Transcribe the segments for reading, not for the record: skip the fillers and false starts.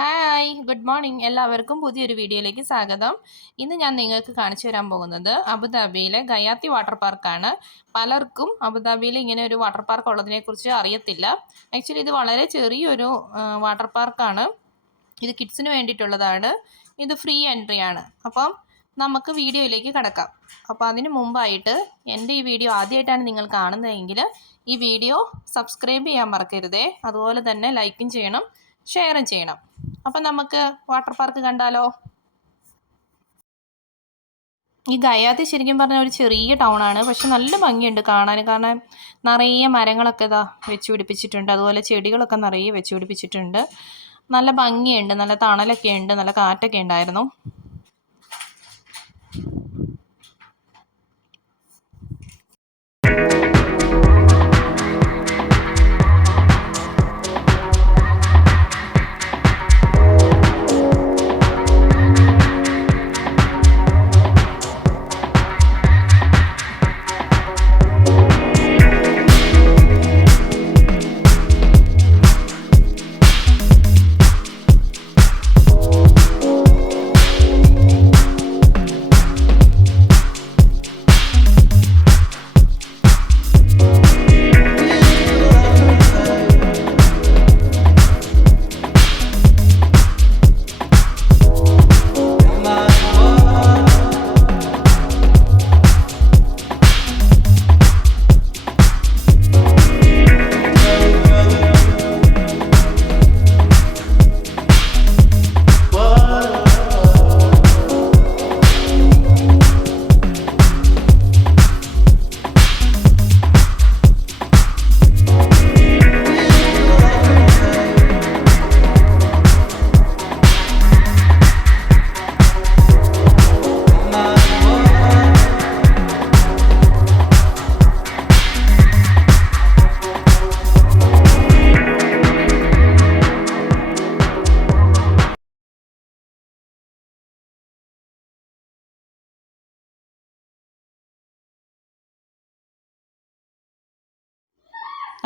Hi good morning എല്ലാവർക്കും പുതിയൊരു വീഡിയോയിലേക്ക് സ്വാഗതം. ഇന്ന് ഞാൻ നിങ്ങൾക്ക് കാണിച്ചു തരാൻ പോകുന്നത് അബുദാബിയിലെ ഗയാത്തി വാട്ടർ പാർക്കാണ്. പലർക്കും അബുദാബിയിൽ ഇങ്ങനെ ഒരു വാട്ടർ പാർക്ക് ഉള്ളതിനെക്കുറിച്ച് അറിയത്തില്ല. ആക്ച്വലി ഇത് വളരെ ചെറിയൊരു വാട്ടർ പാർക്കാണ്. ഇത് കിഡ്സിന് വേണ്ടിയിട്ടുള്ളതാണ്. ഇത് ഫ്രീ എൻട്രി ആണ്. അപ്പം നമുക്ക് വീഡിയോയിലേക്ക് കടക്കാം. അപ്പോൾ അതിന് മുമ്പായിട്ട് എൻ്റെ ഈ വീഡിയോ ആദ്യമായിട്ടാണ് നിങ്ങൾ കാണുന്നതെങ്കിൽ ഈ വീഡിയോ സബ്സ്ക്രൈബ് ചെയ്യാൻ മറക്കരുതേ. അതുപോലെ തന്നെ ലൈക്കും ചെയ്യണം, ഷെയറും ചെയ്യണം. അപ്പം നമുക്ക് വാട്ടർ പാർക്ക് കണ്ടാലോ? ഈ ഗയാത്തി ശരിക്കും പറഞ്ഞാൽ ഒരു ചെറിയ ടൗൺ ആണ്, പക്ഷെ നല്ല ഭംഗിയുണ്ട് കാണാൻ. കാരണം നിറയെ മരങ്ങളൊക്കെ ഇതാ വെച്ച് പിടിപ്പിച്ചിട്ടുണ്ട്, അതുപോലെ ചെടികളൊക്കെ നിറയെ വെച്ച് പിടിപ്പിച്ചിട്ടുണ്ട്. നല്ല ഭംഗിയുണ്ട്, നല്ല തണലൊക്കെ ഉണ്ട്, നല്ല കാറ്റൊക്കെ ഉണ്ടായിരുന്നു.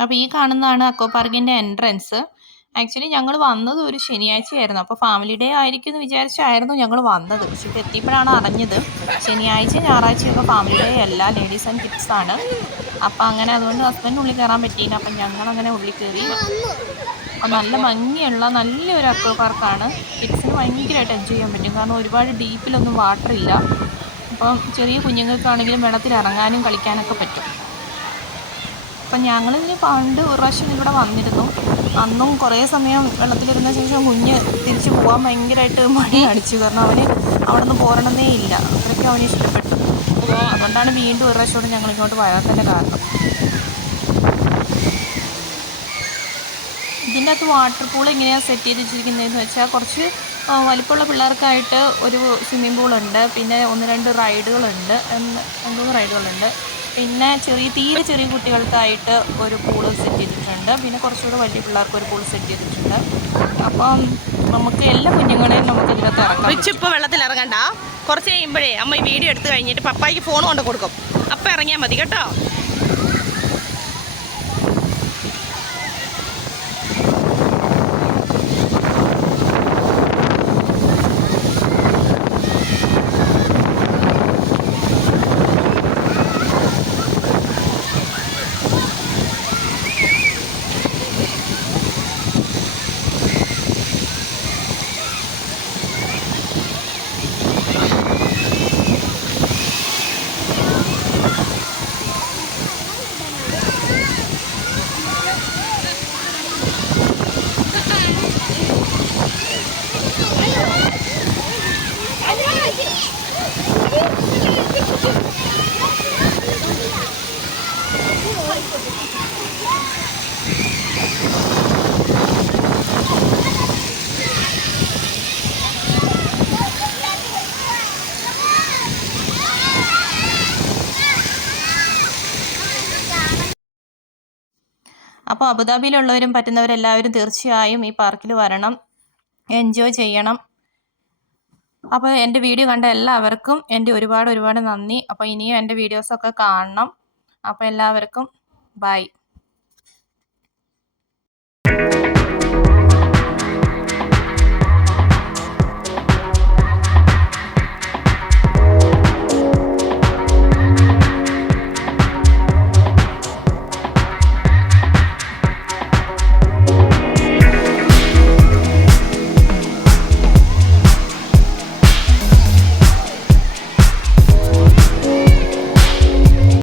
അപ്പോൾ ഈ കാണുന്നതാണ് അക്വ പാർക്കിൻ്റെ എൻട്രൻസ്. ആക്ച്വലി ഞങ്ങൾ വന്നത് ഒരു ശനിയാഴ്ചയായിരുന്നു. അപ്പോൾ ഫാമിലി ഡേ ആയിരിക്കും എന്ന് വിചാരിച്ചായിരുന്നു ഞങ്ങൾ വന്നത്. പക്ഷെ ഇപ്പോൾ എത്തിയപ്പോഴാണ് അറിഞ്ഞത് ശനിയാഴ്ച ഞായറാഴ്ചയൊക്കെ ഫാമിലി ഡേ അല്ല, ലേഡീസ് ആൻഡ് കിഡ്സ് ആണ്. അപ്പോൾ അങ്ങനെ അതുകൊണ്ട് ഹസ്ബൻഡിന് ഉള്ളിൽ കയറാൻ പറ്റിയില്ല. അപ്പം ഞങ്ങളങ്ങനെ ഉള്ളിൽ കയറി. അപ്പോൾ നല്ല ഭംഗിയുള്ള നല്ലൊരു അക്വ പാർക്കാണ്. കിഡ്സിന് ഭയങ്കരമായിട്ട് എൻജോയ് ചെയ്യാൻ പറ്റും. കാരണം ഒരുപാട് ഡീപ്പിലൊന്നും വാട്ടർ ഇല്ല. അപ്പം ചെറിയ കുഞ്ഞുങ്ങൾക്കാണെങ്കിലും വെള്ളത്തിൽ ഇറങ്ങാനും കളിക്കാനൊക്കെ പറ്റും. അപ്പം ഞങ്ങളിതിന് പണ്ട് ഒരു പ്രാവശ്യം ഇവിടെ വന്നിരുന്നു. അന്നും കുറേ സമയം വെള്ളത്തിലിരുന്ന ശേഷം കുഞ്ഞ് തിരിച്ച് പോകാൻ ഭയങ്കരമായിട്ട് മടി കാണിച്ചു. കാരണം അവന് അവിടെ നിന്ന് പോരണന്നേ ഇല്ല, അത്രയ്ക്കും അവന് ഇഷ്ടപ്പെട്ടു. അതുകൊണ്ടാണ് വീണ്ടും ഒരു പ്രാവശ്യം ഞങ്ങളിങ്ങോട്ട് വരാത്തതിൻ്റെ കാരണം. ഇതിൻ്റെ അകത്ത് വാട്ടർ പൂൾ എങ്ങനെയാണ് സെറ്റ് ചെയ്ത് വെച്ചിരിക്കുന്നതെന്ന് വെച്ചാൽ കുറച്ച് വലിപ്പമുള്ള പിള്ളേർക്കായിട്ട് ഒരു സ്വിമ്മിംഗ് പൂളുണ്ട്, പിന്നെ 1-2 റൈഡുകളുണ്ട്, 2-3 റൈഡുകളുണ്ട്. പിന്നെ തീരെ ചെറിയ കുട്ടികൾക്കായിട്ട് ഒരു പൂള് സെറ്റ് ചെയ്തിട്ടുണ്ട്. പിന്നെ കുറച്ചുകൂടെ വലിയ പിള്ളേർക്ക് ഒരു പൂള് സെറ്റ് ചെയ്തിട്ടുണ്ട്. അപ്പം നമുക്ക് എല്ലാ കുഞ്ഞുങ്ങളെയും നമുക്ക് ഇതിനകത്ത് ഇറക്കാം. ഇപ്പോൾ വെള്ളത്തിൽ ഇറങ്ങണ്ട, കുറച്ച് കഴിയുമ്പോഴേ അമ്മ ഈ വീഡിയോ എടുത്ത് കഴിഞ്ഞിട്ട് പപ്പായ്ക്ക് ഫോൺ കൊണ്ട് കൊടുക്കും. അപ്പം ഇറങ്ങിയാൽ മതി കേട്ടോ. അപ്പോൾ അബുദാബിയിലുള്ളവരും പറ്റുന്നവരെല്ലാവരും തീർച്ചയായും ഈ പാർക്കിൽ വരണം, എൻജോയ് ചെയ്യണം. അപ്പോൾ എൻ്റെ വീഡിയോ കണ്ട എല്ലാവർക്കും എൻ്റെ ഒരുപാട് നന്ദി. അപ്പോൾ ഇനിയും എൻ്റെ വീഡിയോസൊക്കെ കാണണം. അപ്പോൾ എല്ലാവർക്കും ബൈ.